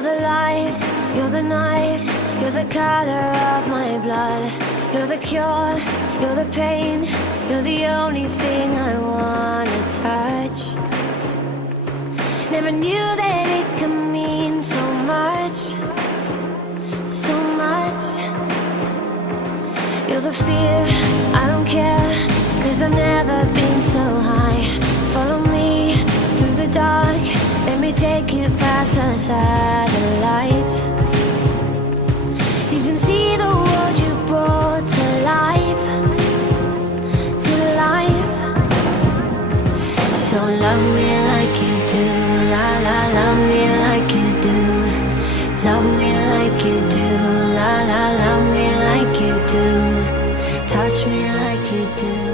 You're the light, you're the night, you're the color of my blood. You're the cure, you're the pain, you're the only thing I wanna touch. Never knew that it could mean so much, so much. You're the fear, I don't care, 'cause I've never been so high. Follow me through the dark, let me take you past the satellites. You can see the world you brought to life, to life. So love me like you do, la la, love me like you do. Love me like you do, la la, love me like you do. Touch me like you do.